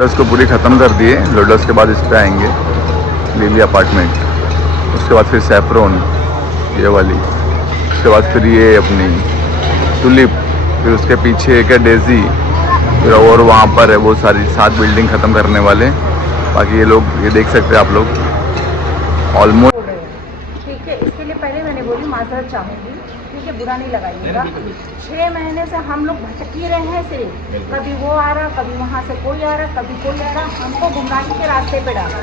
Lotus को पूरी ख़त्म कर दिए। लोटस के बाद इस पे आएंगे लिली अपार्टमेंट, उसके बाद फिर सैफरोन ये वाली, उसके बाद फिर ये अपनी टुलिप, फिर उसके पीछे एक है डेजी, फिर और वहाँ पर है वो सारी 7 बिल्डिंग ख़त्म करने वाले। बाकी ये लोग ये देख सकते हैं आप लोग ऑलमोस्ट। ठीक है, इसके लिए पहले मैंने बोली माजरत चाहूँगी, ठीक है, बुरा नहीं लगाइएगा। 6 महीने से हम लोग भटक ही रहे हैं सिर्फ, कभी वो आ रहा, कभी वहाँ से कोई आ रहा, कभी कोई आ रहा, हमको गुमराही के रास्ते पे डाला।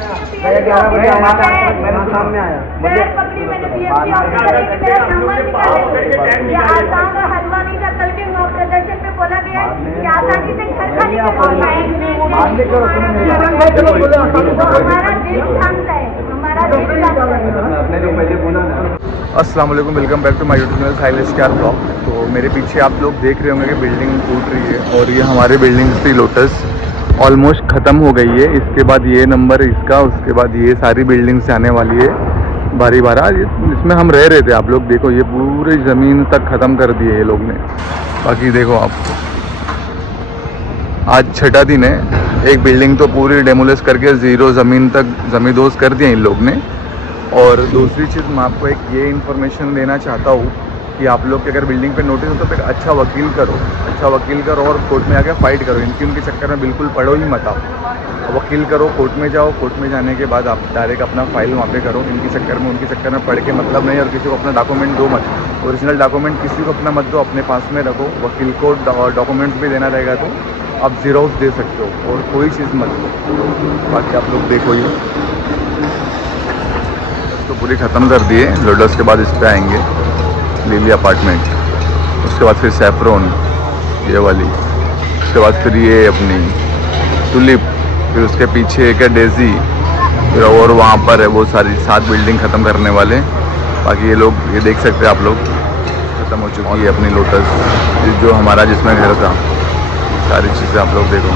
हलवा नहीं था, कल के प्रदर्शन में बोला गया कि आसानी से घर खाली हमारा दिल शांत है, हमारा दिल शांत है। अस्सलाम वालेकुम, welcome back to my YouTube channel Sahil square blog. तो मेरे पीछे आप लोग देख रहे होंगे कि बिल्डिंग टूट रही है और ये हमारी बिल्डिंग थी लोटस, ऑलमोस्ट ख़त्म हो गई है। इसके बाद ये नंबर इसका, उसके बाद ये सारी बिल्डिंग्स आने वाली है भारी भारा। इसमें हम रह रहे थे, आप लोग देखो ये पूरी ज़मीन तक ख़त्म कर दी है ये लोग ने। बाकी देखो आप, आज छठा दिन है। एक बिल्डिंग तो पूरी डेमोलिश करके ज़ीरो ज़मीन तक ज़मींदोज़ कर दिया इन लोग ने। और दूसरी चीज़ मैं आपको एक ये इन्फॉर्मेशन देना चाहता हूँ कि आप लोग के अगर बिल्डिंग पे नोटिस हो तो फिर अच्छा वकील करो और कोर्ट में आके फ़ाइट करो। इनकी उनके चक्कर में बिल्कुल पड़ो ही मत आप। वकील करो, कोर्ट में जाओ, कोर्ट में जाने के बाद आप डायरेक्ट अपना फाइल वहाँ पे करो। उनके चक्कर में पढ़ के मतलब नहीं, और किसी को अपना डॉक्यूमेंट दो मत। ओरिजिनल डॉक्यूमेंट किसी को अपना मत दो, अपने पास में रखो। वकील को डॉक्यूमेंट्स भी देना रहेगा तो आप ज़ेरोक्स दे सकते हो, और कोई चीज़ मत दो। बाकी आप लोग देखो ये तो पूरी ख़त्म कर दिए। लोटस के बाद इस पे आएंगे लिली अपार्टमेंट, उसके बाद फिर सैफरोन ये वाली, उसके बाद फिर ये अपनी टुलिप, फिर उसके पीछे एक है डेजी, फिर और वहाँ पर है वो सारी 7 बिल्डिंग ख़त्म करने वाले। बाकी ये लोग ये देख सकते हैं आप लोग, ख़त्म हो चुकी है अपनी लोटस जो हमारा जिसमें घर था। सारी चीज़ें आप लोग देखो।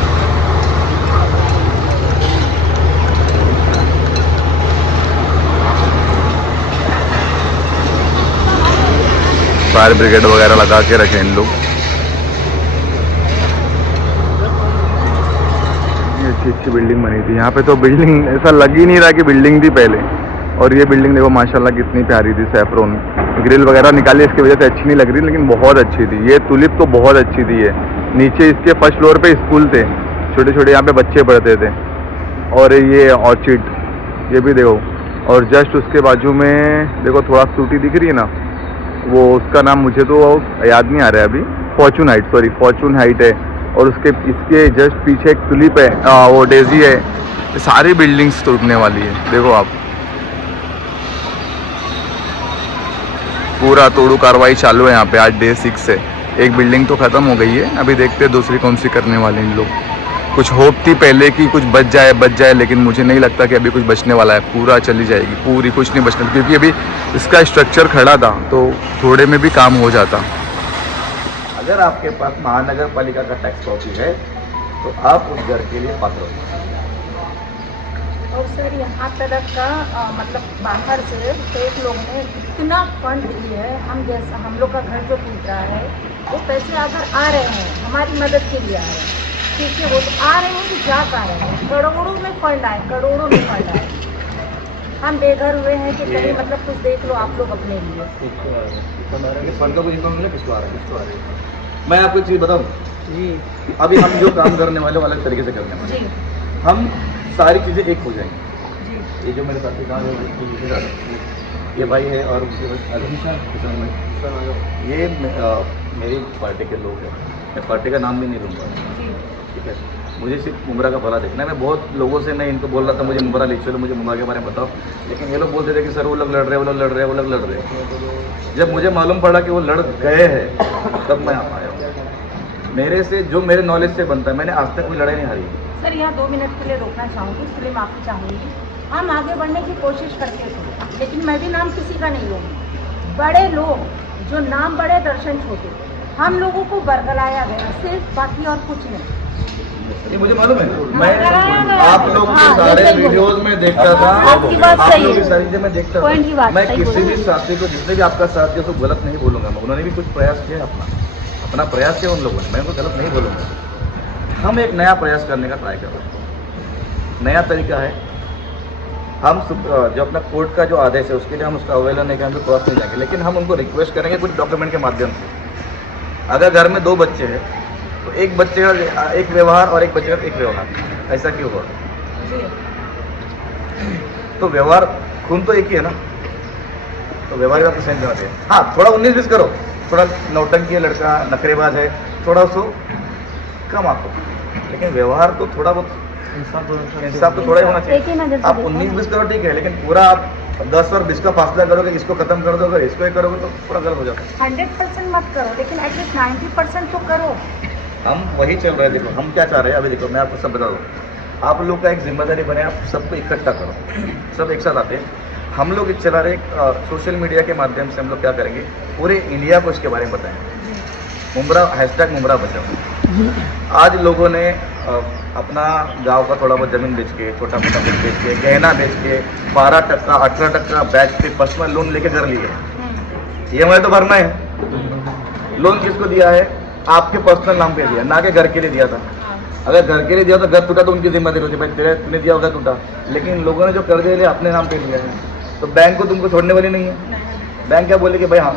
फायर ब्रिगेड वगैरह लगा के रखे इन लोग। ये अच्छी बिल्डिंग बनी थी यहाँ पे, तो बिल्डिंग ऐसा लग ही नहीं रहा कि बिल्डिंग थी पहले। और ये बिल्डिंग देखो माशाल्लाह कितनी प्यारी थी। सैफरोन ग्रिल वगैरह निकाली इसकी वजह से अच्छी नहीं लग रही, लेकिन बहुत अच्छी थी। ये टुलिप तो बहुत अच्छी थी। ये नीचे इसके फर्स्ट फ्लोर पे स्कूल थे, छोटे छोटे यहाँ पे बच्चे पढ़ते थे। और ये ऑर्चिड ये भी देखो, और जस्ट उसके बाजू में देखो थोड़ा सूटी दिख रही है ना, वो उसका नाम मुझे तो याद नहीं आ रहा है अभी, फॉर्चून हाइट है। और उसके इसके जस्ट पीछे एक टुलिप है, वो डेजी है। सारी बिल्डिंग्स टूटने वाली है, देखो आप। पूरा तोड़ू कार्रवाई चालू है यहाँ पे। आज डे 6 है। एक बिल्डिंग तो ख़त्म हो गई है, अभी देखते हैं दूसरी कौन सी करने वाले इन लोग। कुछ होप थी पहले कि कुछ बच जाए, लेकिन मुझे नहीं लगता कि अभी कुछ बचने वाला है। पूरा चली जाएगी पूरी, कुछ नहीं बचने, क्योंकि अभी इसका स्ट्रक्चर खड़ा था तो थोड़े में भी काम हो जाता। अगर आपके पास महानगर पालिका का टैक्स कॉपी है तो आप उस घर के लिए पात्र हो। और सर यहाँ तरफ का मतलब बाहर से एक लोग ने इतना फंड दिए है, हम लोग का घर जो टूट रहा है, वो पैसे अगर आ रहे हैं हमारी मदद के लिए आ रहे हैं, ठीक है, वो तो आ रहे हैं कि जा पा रहे हैं। करोड़ों में फंड आए। हम बेघर हुए हैं कि कहीं मतलब कुछ देख लो आप लोग अपने लिए। फंड का कुछ किसको आ रहा है। मैं आपको एक चीज़ बताऊँ जी, अभी हम जो काम करने वाले अलग तरीके से करने वाले, हम सारी चीज़ें एक हो जाएंगी। ये जो मेरे साथी काम है, ये भाई है, और ये मेरी पार्टी के लोग हैं। मैं पार्टी का नाम भी नहीं लूँगा, ठीक है। मुझे सिर्फ उम्र का भला देखना है। मैं बहुत लोगों से मैं इनको बोल रहा था मुझे उम्र ले चलो, मुझे उम्र के बारे में बताओ, लेकिन ये लोग बोलते थे कि सर वो लोग लड़ रहे हैं। जब मुझे मालूम पड़ा कि वो लड़ गए हैं तब मैं आ पाया। मेरे से जो मेरे नॉलेज से बनता है, मैंने आज तक कोई लड़ाई नहीं हारी। सर यहाँ 2 मिनट के लिए रोकना चाहूँगी, इसलिए माफ़ी चाहूँगी। हम आगे बढ़ने की कोशिश करते थे, लेकिन मैं भी नाम किसी का नहीं लूँगी। बड़े लोग जो नाम बड़े दर्शन छोटे, हम लोगों को बरगलाया गया सिर्फ, बाकी और कुछ नहीं। ये मुझे मालूम है, मैं आप लोग के सारे वीडियोस में देखता था, आपकी बात सही है, सारी चीजें मैं देखता था। मैं किसी भी साथी को, जिसने भी आपका साथ दिया, तो गलत नहीं बोलूँगा। उन्होंने भी कुछ प्रयास किया, अपना प्रयास किया उन लोगों ने, मैं उनको गलत नहीं बोलूँगा। हम एक नया प्रयास करने का ट्राई कर रहे हैं। नया तरीका है, हम जो अपना कोर्ट का जो आदेश है उसके लिए हम उसका अवेलेबल नहीं करेंगे, क्रॉस नहीं जाएंगे, लेकिन हम उनको रिक्वेस्ट करेंगे कुछ डॉक्यूमेंट के माध्यम से। अगर घर में 2 बच्चे हैं तो एक बच्चे का एक व्यवहार और एक बच्चे का एक व्यवहार, ऐसा क्यों हुआ? तो व्यवहार खून तो एक ही है ना, तो व्यवहार आपको सेंस जाते हैं। हाँ, थोड़ा 19-20 करो, थोड़ा नौटंकी है लड़का, नखरेबाज है, थोड़ा उसको कम आपको, लेकिन व्यवहार तो थोड़ा बहुत इंसाफ तो थोड़ा ही होना चाहिए। आप 19-20 करो ठीक है, लेकिन पूरा आप 10 और 20 का फासला करोगे, इसको खत्म कर दोगे, इसको ही करोगे तो पूरा गलत हो जाता है। 100% मत करो, लेकिन एटलीस्ट 90% तो करो। हम वही चल रहे हैं। देखो हम क्या चाह रहे हैं, अभी देखो मैं आपको सब बता दूँ, आप लोग का एक जिम्मेदारी बने, आप सबको इकट्ठा करो, सब एक साथ आते हैं। हम लोग चला रहे सोशल मीडिया के माध्यम से हम लोग क्या करेंगे, पूरे इंडिया को इसके बारे में बताएंगे। मुमरा #मुमरा बचाओ। आज लोगों ने अपना गांव का थोड़ा बहुत ज़मीन बेच के, छोटा मोटा कुछ बेच के, गहना बेच के 12%, 18% ब्याज पे पर्सनल लोन लेके कर लिए। EMI तो भरना है। लोन किसको दिया है? आपके पर्सनल नाम पे दिया, ना कि घर के लिए दिया था। अगर घर के लिए दिया तो घर टूटा तो उनकी जिम्मेदारी होती है, भाई तेरे तूने दिया होगा टूटा, लेकिन लोगों ने जो कर्जे लिए अपने नाम पे लिया है, तो बैंक को तुमको छोड़ने वाली नहीं है। बैंक क्या बोले कि भाई हाँ,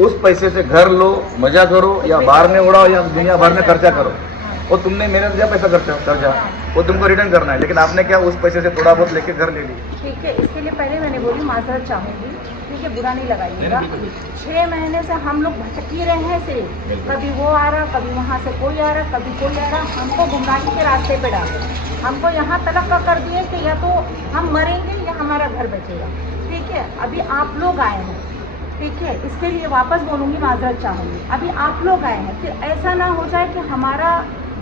उस पैसे से घर लो, मजा करो, या बाहर में उड़ाओ, या दुनिया भर में खर्चा करो, और तुमने मेहनत किया पैसा कर्जा वो तुमको रिटर्न करना है, लेकिन आपने क्या उस पैसे से थोड़ा बहुत लेके घर ले ली। ठीक है, इसके लिए पहले मैंने बोली माजरत चाहूँगी, ठीक है, बुरा नहीं लगाइएगा। 6 महीने से हम लोग भटक ही रहे हैं सिर्फ, कभी वो आ रहा, कभी वहाँ से कोई आ रहा, कभी कोई आ रहा, हमको गुमराही के रास्ते पे डाले, हमको यहाँ तलक का कर दिए कि या तो हम मरेंगे या हमारा घर बचेगा। ठीक है, अभी आप लोग आए हैं, ठीक है, इसके लिए वापस बोलूँगी, माजरत चाहूँगी। अभी आप लोग आए हैं, फिर ऐसा ना हो जाए कि हमारा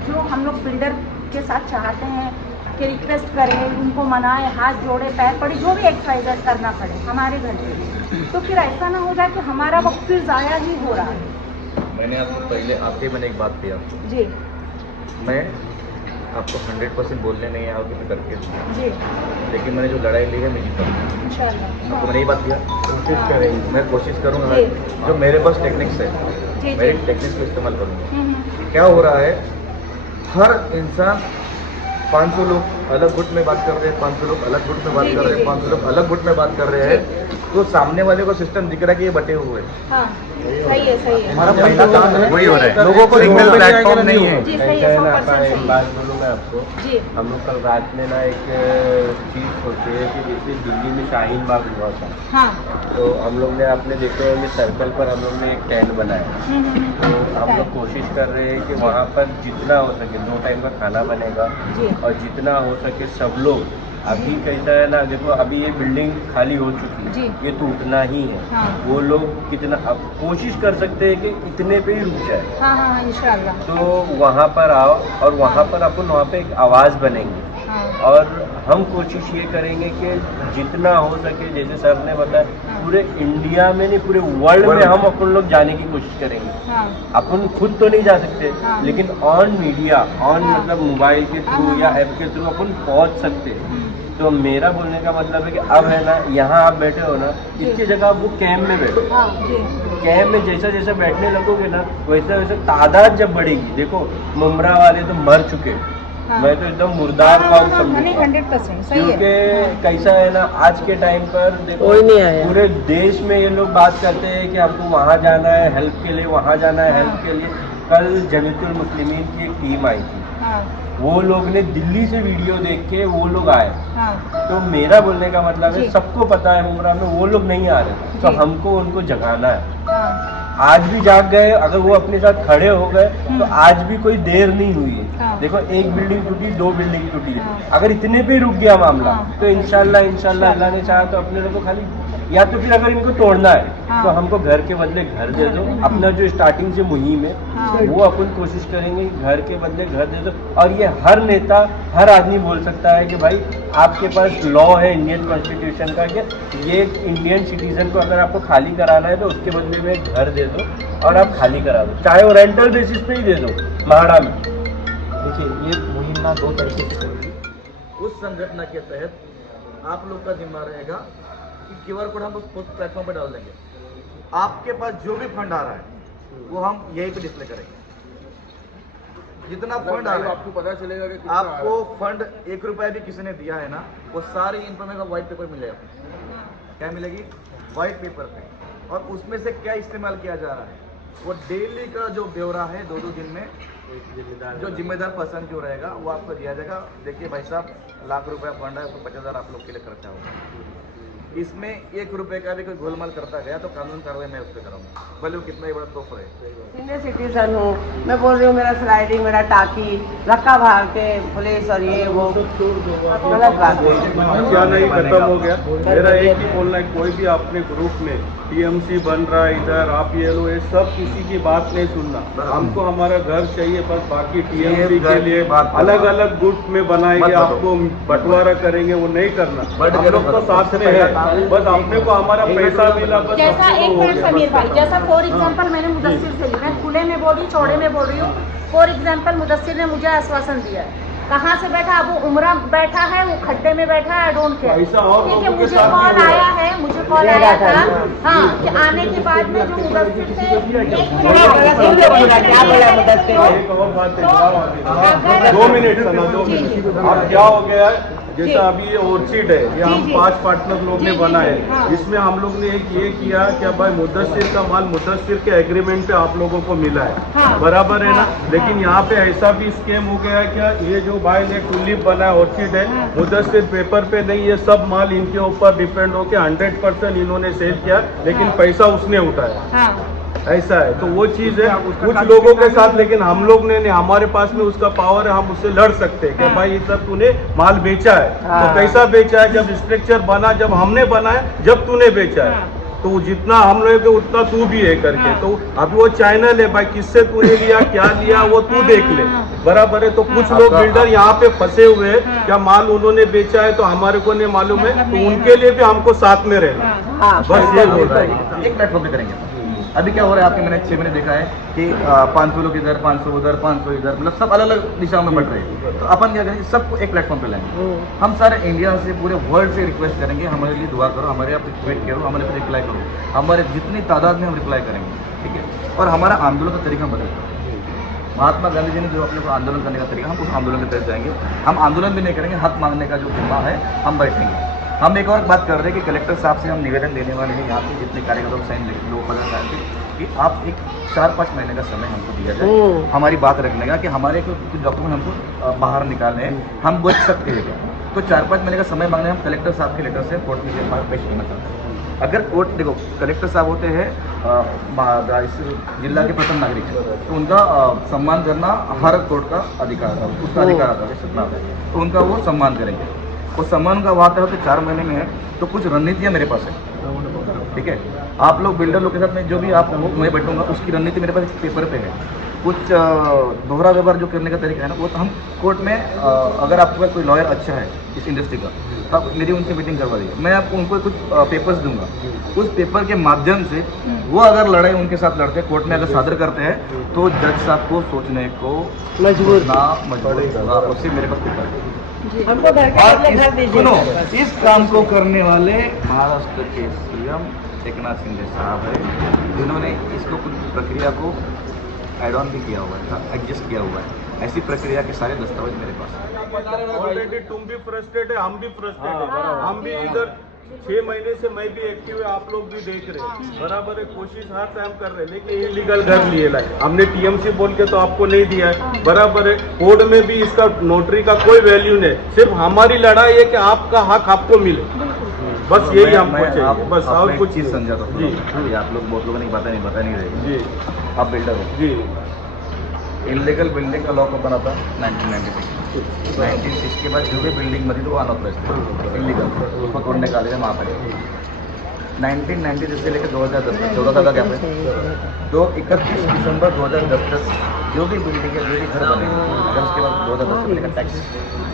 जो हम लोग बिल्डर के साथ चाहते हैं कि रिक्वेस्ट करें, उनको मनाएं, हाथ जोड़े, पैर पड़े, जो भी एक्सरसाइज करना पड़े हमारे घर के लिए, तो फिर ऐसा ना हो जाए कि हमारा वक्त फिर ज़ाया ही हो रहा है। मैंने आपको पहले आपके मैंने एक बात किया जी, मैं आपको 100% बोलने नहीं आया कि मैं करके दूँ, जी, लेकिन मैंने जो लड़ाई ली है मैं जीता हूँ। इंशाल्लाह आपको मैंने यही बात किया, कोशिश करेंगे, मैं कोशिश करूँगा, जी। जो मेरे पास टेक्निक्स है जी, मेरे जी। टेक्निक्स को इस्तेमाल करूँगा। हम्म, क्या हो रहा है, हर इंसान 500 लोग अलग गुट में बात कर रहे हैं, 500 लोग अलग गुट में बात जी, कर जी, रहे हैं, जी। 500 लोग अलग गुट में बात कर रहे हैं, तो सामने वाले को सिस्टम दिख रहा है कि ये बटे हुए हैं। हाँ, सही है, सही है। हमारा पहला काम वही हो रहा है, लोगों को सिंगल जोड़ना प्लेटफॉर्म नहीं है। जी, सही है, 100% एक सही बात है। बोलूँ मैं आपको, जी, हम लोग कल रात में ना एक चीज़ सोचे कि जैसे दिल्ली में शाहीन बाग हुआ था, हाँ, तो हम लोग ने आपने देखे होंगे सर्कल पर हम लोग ने एक टेंट बनाया। तो हम लोग कोशिश कर रहे हैं कि वहाँ पर जितना हो सके 2 टाइम का खाना बनेगा, जी, और जितना हो सके सब लोग, अभी कैसा है ना, देखो अभी ये बिल्डिंग खाली हो चुकी जी। है, ये टूटना ही है। हाँ। वो लोग कितना अब कोशिश कर सकते हैं कि इतने पे ही रुक जाए, हाँ, हाँ, इंशाल्लाह। तो वहाँ पर आओ, और वहाँ पर अपन वहाँ पे एक आवाज़ बनेंगे, हाँ, और हम कोशिश ये करेंगे कि जितना हो सके, जैसे सर ने बताया, पूरे इंडिया में नहीं पूरे वर्ल्ड में हम अपन लोग जाने की कोशिश करेंगे। हाँ, अपन खुद तो नहीं जा सकते, हाँ। लेकिन ऑन मीडिया, ऑन हाँ। मतलब मोबाइल के थ्रू हाँ, या हाँ। ऐप के थ्रू अपन पहुंच सकते हैं। तो मेरा बोलने का मतलब है कि अब है ना, यहाँ आप बैठे हो ना, इसकी जगह आप वो कैंप में बैठो। हाँ, जी, कैंप में जैसा जैसा बैठने लगोगे ना, वैसा वैसा तादाद जब बढ़ेगी। देखो मुमरा वाले तो मर चुके, हाँ। मैं तो एकदम मुर्दार कौम नहीं, समझूंगा, 100% सही है। क्योंकि कैसा है ना, आज के टाइम पर देखो कोई नहीं आया। पूरे देश में ये लोग बात करते हैं कि हमको वहाँ जाना है हेल्प के लिए, वहाँ जाना है हेल्प के लिए। कल जमीयतुल मुस्लिमीन की एक टीम आई थी, हाँ, वो लोग ने दिल्ली से वीडियो देख के वो लोग आए। हाँ, तो मेरा बोलने का मतलब है, जी। सबको पता है मुमरा में वो लोग नहीं आ रहे, तो जी। हमको उनको जगाना है। हाँ, आज भी जाग गए, अगर वो अपने साथ खड़े हो गए तो आज भी कोई देर नहीं हुई है। हाँ। देखो, एक बिल्डिंग टूटी, 2 बिल्डिंग टूटी है, हाँ। अगर इतने पे रुक गया मामला, हाँ। तो इंशाल्लाह अल्लाह ने चाहा तो अपने लोग को खाली, या तो फिर अगर इनको तोड़ना है हाँ। तो हमको घर के बदले घर दे दो। अपना जो स्टार्टिंग से मुहिम है, हाँ। वो अपन कोशिश करेंगे कि घर के बदले घर दे दो। और ये हर नेता, हर आदमी बोल सकता है कि भाई आपके पास लॉ है इंडियन कॉन्स्टिट्यूशन का कि ये इंडियन सिटीजन को अगर आपको खाली कराना है तो उसके बदले में एक घर दे दो, और आप खाली करा दो, चाहे वो रेंटल बेसिस पे ही दे दो। महाड़ा में देखिए, ये मुहिम ना 2 तरीके से चलेगी। उस संगठन के तहत आप लोग का जिम्मा रहेगा कि QR कोड हम उस प्लेटफॉर्म पर डाल देंगे, आपके पास जो भी फंड आ रहा है वो हम यहीं पे डिस्प्ले करेंगे। जितना फंड आ रहा है आपको पता चलेगा कि कितना आपको फंड 1 रुपया भी किसी ने दिया है ना, वो सारी इन्फॉर्मेशन का व्हाइट पेपर मिलेगा। क्या मिलेगी? व्हाइट पेपर पे। और उसमें से क्या इस्तेमाल किया जा रहा है, वो डेली का जो ब्यौरा है 2-2 दिन में जो जिम्मेदार पर्सन जो रहेगा वो आपको दिया जाएगा। देखिए भाई साहब, लाख रुपया फंड है, उसको 50,000 आप लोग के लिए खर्चा होगा। इसमें 1 रुपए का भी कोई गोलमाल करता गया तो कानून कार्रवाई मैं उस पर करूँगा, भले वो कितना ही बड़ा तोहफा है। सीनियर सिटीजन हूँ मैं, बोल रही हूँ मेरा स्लाइडिंग, मेरा टाकी धक्का भाग के पुलिस और ये वो गलत बात है। क्या नहीं खत्म हो गया? मेरा एक ही बोलना है, कोई भी अपने ग्रुप में टीएमसी बन रहा है इधर, आप ये लो, ये सब किसी की बात नहीं सुनना। हमको हमारा घर चाहिए बस, बाकी टीएमसी के लिए अलग अलग गुट में बनाएंगे, आपको बंटवारा करेंगे, वो नहीं करना। हम लोग तो साथ में है, बस अपने को हमारा पैसा मिला बस। जैसा एक मिनट समीर भाई, जैसा फॉर एग्जांपल मैंने मुदस्सिर से ली, मैं खुले में बोल रही, चौड़े में बोल रही हूँ। फॉर एग्जांपल मुदस्सिर ने मुझे आश्वासन दिया है, कहाँ से बैठा? अब वो उमरा बैठा है, वो खड्डे में बैठा है, आई डोंट केयर, ठीक है। मुझे कॉल आया है, मुझे कॉल आया था, हाँ, कि आने के बाद में जो मुदस्सिर से दो मिनट अब क्या हो गया है, जैसा अभी ये ओर्चिड है, ये हम 5 पार्टनर लोग ने बनाए। इसमें हम लोग ने एक ये किया कि भाई मुदस्सिर का माल मुदस्सिर के एग्रीमेंट पे आप लोगों को मिला है, बराबर है ना। लेकिन यहाँ पे ऐसा भी स्कैम हो गया है, क्या ये जो भाई ने टूलिप बनाया ओर्चिड है, मुदस्सिर पेपर पे नहीं, ये सब माल इनके ऊपर डिपेंड होकर 100% इन्होंने सेल किया, लेकिन पैसा उसने उठाया, ऐसा है। तो वो चीज़ है कुछ लोगों के साथ, लेकिन हम लोग ने नहीं, हमारे पास में उसका पावर है, हम उससे लड़ सकते हैं कि भाई ये सब तूने माल बेचा है, तो कैसा बेचा है? जब स्ट्रक्चर बना, जब हमने बनाया, जब तूने बेचा है, तो जितना हम लोग के उतना तू भी है करके। तो अभी वो चैनल है भाई, किससे तूने लिया, क्या लिया, वो तू देख ले, बराबर है। तो कुछ लोग बिल्डर यहाँ पे फंसे हुए हैं, क्या माल उन्होंने बेचा है तो हमारे को नहीं मालूम है, तो उनके लिए भी हमको साथ में रहना, बस ये बोल रहा है। एक प्लेटफॉर्म पे करेंगे। अभी क्या हो रहा है, आपने मैंने 6 महीने देखा है कि 500 लोग इधर, 500 उधर, 500 इधर, मतलब सब अलग अलग दिशाओं में बढ़ रहे हैं। तो अपन क्या करेंगे, सबको एक प्लेटफॉर्म पे लाएंगे। हम सारे इंडिया से, पूरे वर्ल्ड से रिक्वेस्ट करेंगे, हमारे लिए दुआ करो, हमारे आप ट्वीट करो, हमारे पे रिप्लाई करो, हमारे जितनी तादाद में हम रिप्लाई करेंगे, ठीक है। और हमारा आंदोलन का तरीका बदलेगा। महात्मा गांधी जी ने जो अपने को आंदोलन करने का तरीका, हम उस आंदोलन के तहत जाएंगे। हम आंदोलन भी नहीं करेंगे, हक मांगने का जो जिम्मा है हम बैठेंगे। हम एक और बात कर रहे हैं कि कलेक्टर साहब से हम निवेदन देने वाले हैं, यहाँ के जितने कार्यकर्ता साइन लोग पता चाहते हैं कि आप एक 4-5 महीने का समय हमको दिया जाए हमारी बात रखने का, कि हमारे कुछ डॉक्यूमेंट हमको बाहर निकालने हैं, हम बच सकते हैं क्या। तो 4-5 महीने का समय मांगने हम कलेक्टर साहब के लेटर से कोर्ट में पेश करना चाहते हैं। अगर कोर्ट, देखो कलेक्टर साहब होते हैं इस जिला के प्रथम नागरिक है, तो उनका सम्मान करना हर कोर्ट का अधिकार था, उसका अधिकार आता है, तो उनका वो सम्मान करेंगे। वो सम्मान का वादा होते 4 महीने में है, तो कुछ रणनीतियाँ मेरे पास है, ठीक है। आप लोग बिल्डर लोग के साथ में जो भी आप मैं बैठूंगा, उसकी रणनीति मेरे पास एक पेपर पे है। कुछ दोहरा व्यवहार जो करने का तरीका है ना, वो तो हम कोर्ट में, अगर आपके पास कोई लॉयर अच्छा है इस इंडस्ट्री का, तो आप मेरी उनसे मीटिंग करवा दीजिए, मैं आपको उनको कुछ पेपर्स दूंगा। उस पेपर के माध्यम से वो अगर लड़ाई उनके साथ लड़ते हैं, कोर्ट में अगर सादर करते हैं, तो जज साहब को सोचने को मजबूर होगा। उससे मेरे पास पेपर है। हमको सुनो, इस काम को करने वाले महाराष्ट्र के सीएम एकनाथ शिंदे साहब है, जिन्होंने इसको कुछ प्रक्रिया को एड ऑन भी किया हुआ था, एडजस्ट किया हुआ है। ऐसी प्रक्रिया के सारे दस्तावेज मेरे पास हैं। ऑलरेडी तुम भी फ्रस्ट्रेट है, हम भी फ्रस्ट्रेट है, हम भी इधर 6 महीने से मैं भी एक्टिव है, आप लोग भी देख रहे हैं, बराबर है। कोशिश हर टाइम कर रहे हैं, लेकिन इलीगल घर लिए लाए हमने टीएमसी बोल के तो आपको नहीं दिया है, बराबर है। कोर्ट में भी इसका नोटरी का कोई वैल्यू नहीं, सिर्फ हमारी लड़ाई है कि आपका हक आपको मिले, बस यही हमको चाहिए, बस और कुछ चीज़ समझा था जी। आप लोग बहुत लोगों ने बता नहीं रहे जी, आप बिल्डर हो जी। इलीगल बिल्डिंग का लॉ कब बना था? 1996 के बाद जो भी बिल्डिंग बनी तो वो अनऑथराइज्ड थी, इलीगल, उसको तोड़ने का आदेश वहाँ पर 1990 से लेकर 2010 तक 14 साल का गैप है। तो 31 दिसंबर 2010 तक जो भी बिल्डिंग है, जो भी घर बने, अगर उसके बाद 2010 से लेकर टैक्स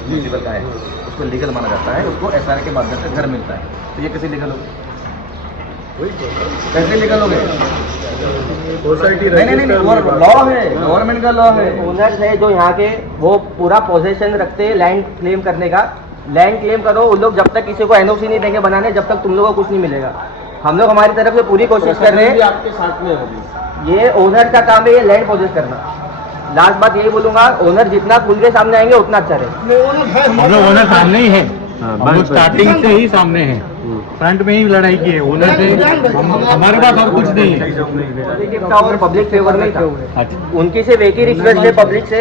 म्यूनसिपल का है, उसको लीगल माना जाता है, उसको SRA के माध्यम से घर मिलता है। तो ये कैसे लीगल होगा? कैसे लीगल हो गए? सोसाइटी नहीं, लॉ है, गवर्नमेंट का लॉ है। ओनर्स है जो यहाँ के, वो पूरा पोजेशन रखते हैं लैंड क्लेम करने का। लैंड क्लेम करो, उन लोग जब तक किसी को NOC नहीं देंगे बनाने, जब तक तुम लोगों को कुछ नहीं मिलेगा। हम लोग हमारी तरफ से पूरी कोशिश कर रहे हैं। आपके साथ में होगी, ये ओनर का काम है, ये लैंड पोजेस करना। लास्ट बात यही बोलूंगा, ओनर जितना खुल के सामने आएंगे उतना अच्छा रहेगा। हम लोग ओनर सामने ही है, हम लोग स्टार्टिंग से ही सामने हैं, फ्रंट में ही लड़ाई की है ओनर से, हमारे पास और कुछ नहीं है। और पब्लिक फेवर में था, उनकी सिर्फ एक ही रिक्वेस्ट है पब्लिक से,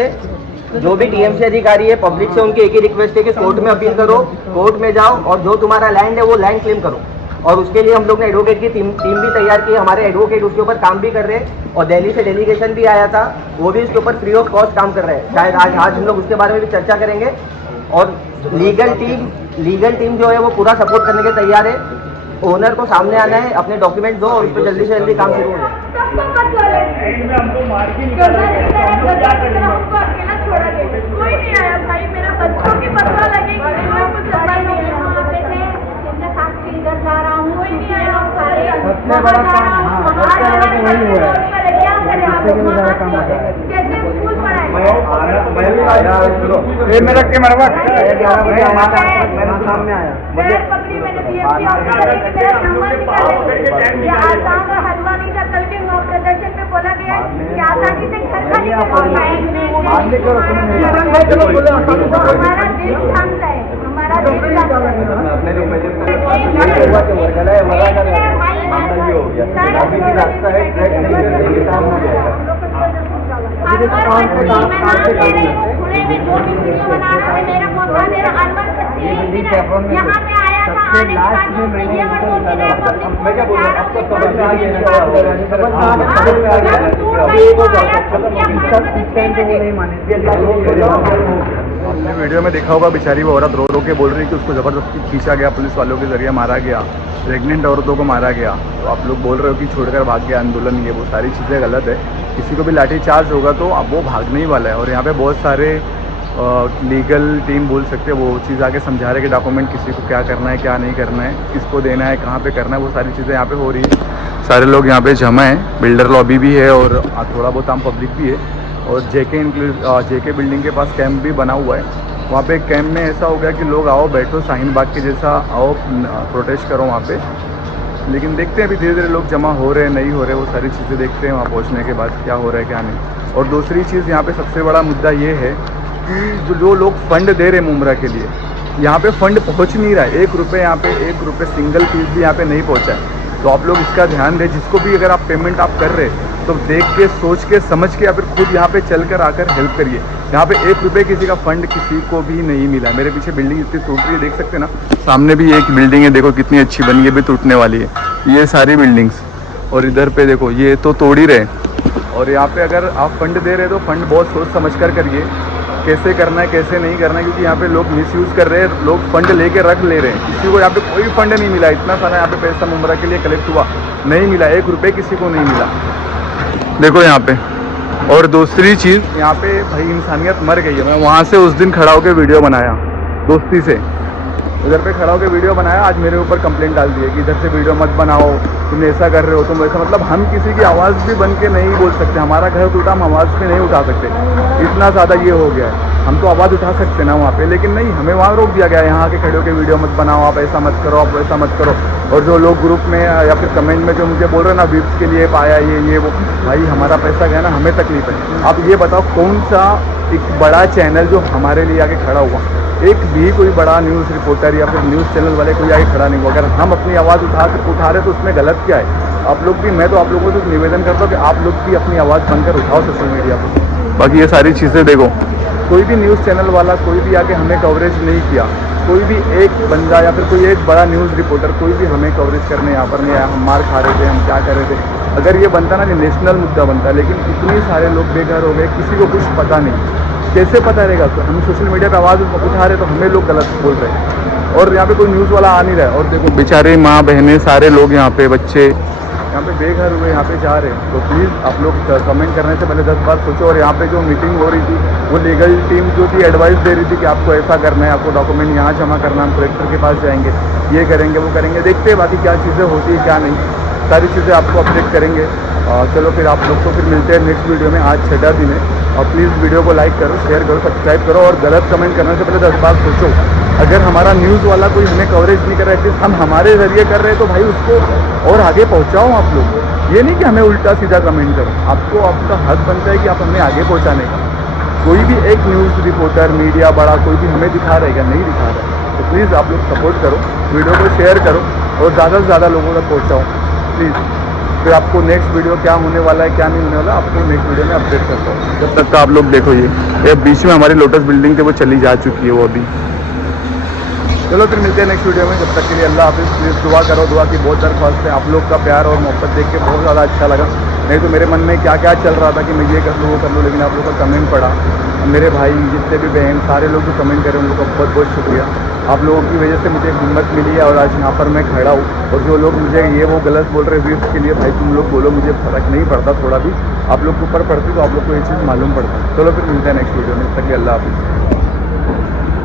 जो भी टीएमसी अधिकारी है पब्लिक से उनकी एक ही रिक्वेस्ट है कि कोर्ट में अपील करो, कोर्ट में जाओ और जो तुम्हारा लैंड है वो लैंड क्लेम करो। और उसके लिए हम लोग ने एडवोकेट की टीम भी तैयार की, हमारे एडवोकेट उसके ऊपर काम भी कर रहे हैं और दिल्ली से डेलीगेशन भी आया था, वो भी उसके ऊपर फ्री ऑफ कॉस्ट काम कर रहे हैं। शायद आज हम लोग उसके बारे में भी चर्चा करेंगे। और लीगल टीम जो है वो पूरा सपोर्ट करने के तैयार है। ओनर को सामने आना है, अपने डॉक्यूमेंट दो और उस पर जल्दी से जल्दी काम शुरू हो जाए। कोई नहीं आया भाई, मेरा बच्चों की पता लगेगी, कोई कुछ पता नहीं है। वहाँ पे थे, इनके साथ के इधर जा रहा हूँ, कोई नहीं आया, सारे वहाँ जा रहा हूँ, वहाँ जा रहा हूँ, क्या करें आप, कैसे स्कूल पढ़ाए। मेरा कैमरा 11 बजे मेरे सामने आया, पकड़ी मैंने बीएमसी ऑफिसर की मेरा नंबर निकाले, ये आसाम का हलवा नहीं था, कल के मॉक प्रदर्शन में बोला गया कि आसानी से घर खाली हमारा दिल शांत है, हमारा दिल यहाँ पे आया था, आने के बाद ये आपने वीडियो में देखा होगा, बेचारी वो औरत रो रो के बोल रही कि उसको ज़बरदस्ती खींचा गया, पुलिस वालों के जरिए मारा गया, प्रेग्नेंट औरतों को मारा गया। तो आप लोग बोल रहे हो कि छोड़कर भाग गया आंदोलन, ये वो सारी चीज़ें गलत है। किसी को भी लाठी चार्ज होगा तो अब वो भागने ही वाला है। और यहाँ पे बहुत सारे लीगल टीम बोल सकते हैं, वो चीज़ आगे समझा रहे कि डॉक्यूमेंट किसी को क्या करना है, क्या नहीं करना है, किसको देना है, कहाँ पे करना है, वो सारी चीज़ें यहाँ पे हो रही है। सारे लोग यहाँ पे जमा हैं, बिल्डर लॉबी भी है और थोड़ा बहुत आम पब्लिक भी है। और जेके बिल्डिंग के पास कैंप भी बना हुआ है। वहाँ पे कैंप में ऐसा हो गया कि लोग आओ बैठो, शाहीन बाग के जैसा आओ, प्रोटेस्ट करो वहाँ पे। लेकिन देखते हैं अभी धीरे धीरे लोग जमा हो रहे हैं, नहीं हो रहे, वो सारी चीज़ें देखते हैं वहाँ पहुँचने के बाद क्या हो रहा है क्या नहीं। और दूसरी चीज़ यहाँ पे सबसे बड़ा मुद्दा ये है कि जो लोग फंड दे रहे हैं मुमरा के लिए, यहाँ पे फंड पहुँच नहीं रहा है। 1 रुपये यहाँ पे 1 रुपये सिंगल पीस भी यहाँ पे नहीं पहुँचा है। तो आप लोग इसका ध्यान दें, जिसको भी अगर आप पेमेंट आप कर रहे हैं तो देख के, सोच के, समझ के या फिर खुद यहाँ पे चल कर आकर हेल्प करिए। यहाँ पे 1 रुपये किसी का फंड किसी को भी नहीं मिला। मेरे पीछे बिल्डिंग इतनी टूट रही है, देख सकते हैं ना, सामने भी एक बिल्डिंग है, देखो कितनी अच्छी बनी है, भी टूटने वाली है। ये सारी बिल्डिंग्स, और इधर पे देखो ये तो तोड़ ही रहे। और यहाँ पे अगर आप फंड दे रहे हैं तो फंड बहुत सोच समझ कर करिए, कैसे करना है कैसे नहीं करना है, क्योंकि यहाँ पे लोग मिसयूज़ कर रहे हैं, लोग फंड लेके रख ले रहे हैं। किसी को यहाँ पे कोई फंड नहीं मिला, इतना सारा यहाँ पे पैसा मुमरा के लिए कलेक्ट हुआ, नहीं मिला, 1 रुपये किसी को नहीं मिला। देखो यहाँ पे। और दूसरी चीज़ यहाँ पे भाई इंसानियत मर गई है। मैं वहाँ से उस दिन खड़ा होकर वीडियो बनाया दोस्ती से, उधर पे खड़ा होकर वीडियो बनाया, आज मेरे ऊपर कंप्लेंट डाल दी है कि इधर से वीडियो मत बनाओ, तुम ऐसा कर रहे हो, तुम ऐसा। मतलब हम किसी की आवाज़ भी बन के नहीं बोल सकते, हमारा घर टूटा हम आवाज़ भी नहीं उठा सकते, इतना ज़्यादा ये हो गया है। हम तो आवाज़ उठा सकते ना वहाँ पे, लेकिन नहीं, हमें वहाँ रोक दिया गया, यहाँ आके खड़े होकर वीडियो मत बनाओ, आप ऐसा मत करो, आप वैसा मत करो। और जो लोग ग्रुप में या फिर कमेंट में जो मुझे बोल रहे हैं ना, व्यूज़ के लिए पाया ये वो, भाई हमारा पैसा गया ना, हमें तकलीफ है। आप ये बताओ कौन सा एक बड़ा चैनल जो हमारे लिए आके खड़ा हुआ, एक भी कोई बड़ा न्यूज़ रिपोर्टर या फिर न्यूज़ चैनल वाले कोई आगे खड़ा नहीं हुआ। अगर हम अपनी आवाज़ उठा रहे तो उसमें गलत क्या है? आप लोग भी, मैं तो आप लोगों से निवेदन करता हूँ कि आप लोग भी अपनी आवाज़ बनकर उठाओ सोशल मीडिया पर। बाकी ये सारी चीज़ें देखो, कोई भी न्यूज़ चैनल वाला कोई भी आके हमें कवरेज नहीं किया, कोई भी एक बंदा या फिर कोई एक बड़ा न्यूज़ रिपोर्टर कोई भी हमें कवरेज करने यहाँ पर नहीं आया। हम मार खा रहे थे, हम क्या कर रहे थे, अगर ये बनता ना, ये नेशनल मुद्दा बनता। लेकिन इतने सारे लोग बेघर हो गए, किसी को कुछ पता नहीं, कैसे पता रहेगा? तो हम सोशल मीडिया पर आवाज़ उठा रहे तो हमें लोग गलत बोल रहे हैं, और यहाँ पे कोई न्यूज़ वाला आ नहीं रहा है। और देखो बेचारे माँ बहनें सारे लोग यहाँ पे, बच्चे यहाँ पे बेघर हुए यहाँ पे जा रहे हैं। तो प्लीज़ आप लोग कमेंट करने से पहले 10 बार सोचो। और यहाँ पे जो मीटिंग हो रही थी, वो लीगल टीम जो थी एडवाइस दे रही थी कि आपको ऐसा करना है, आपको डॉक्यूमेंट यहाँ जमा करना, हम कलेक्टर के पास जाएंगे, ये करेंगे वो करेंगे। देखते हैं बाकी क्या चीज़ें होती है क्या नहीं, सारी चीज़ें आपको अपडेट करेंगे। चलो फिर आप लोग को फिर मिलते हैं नेक्स्ट वीडियो में। आज 6ठा दिन है, और प्लीज़ वीडियो को लाइक करो, शेयर करो, सब्सक्राइब करो। और गलत कमेंट करने से पहले 10 बार सोचो। अगर हमारा न्यूज़ वाला कोई हमें कवरेज नहीं कर रहा है, एटलीस्ट हम हमारे ज़रिए कर रहे हैं, तो भाई उसको और आगे पहुँचाओ आप लोग। ये नहीं कि हमें उल्टा सीधा कमेंट करो, आपको आपका हक बनता है कि आप हमें आगे पहुंचाने का। कोई भी एक न्यूज़ रिपोर्टर, मीडिया बड़ा कोई भी हमें दिखा रहा है क्या? नहीं दिखा रहा है। तो प्लीज़ आप लोग सपोर्ट करो, वीडियो को शेयर करो और ज़्यादा से ज़्यादा लोगों तक पहुँचाओ प्लीज़। फिर आपको नेक्स्ट वीडियो क्या होने वाला है क्या नहीं होने वाला आपको नेक्स्ट वीडियो में अपडेट करता हूँ। जब तक का आप लोग देखो, ये बीच में हमारी लोटस बिल्डिंग थी वो चली जा चुकी है वो अभी। चलो फिर मिलते हैं नेक्स्ट वीडियो में, जब तक के लिए अल्लाह हाफिज़। प्लीज़ दुआ करो, दुआ की बहुत दरख्वास्त है। आप लोग का प्यार और मोहब्बत देख के बहुत ज़्यादा अच्छा लगा। नहीं तो मेरे मन में क्या क्या चल रहा था कि मैं ये कर लूँ वो कर लूँ, लेकिन आप लोग का कमेंट पड़ा, मेरे भाई जितने भी बहन सारे लोग जो कमेंट करें उन लोगों का बहुत बहुत शुक्रिया। आप लोगों की वजह से मुझे हिम्मत मिली है और आज यहाँ पर मैं खड़ा हूँ। और जो लोग मुझे ये वो गलत बोल रहे हैं उसके लिए भाई तुम लोग बोलो, मुझे फ़र्क नहीं पड़ता, थोड़ा भी आप लोग के ऊपर पड़ती तो आप लोग को ये चीज़ मालूम पड़ता। चलो फिर मिलते हैं नेक्स्ट वीडियो में, तक के अल्लाह हाफिज़।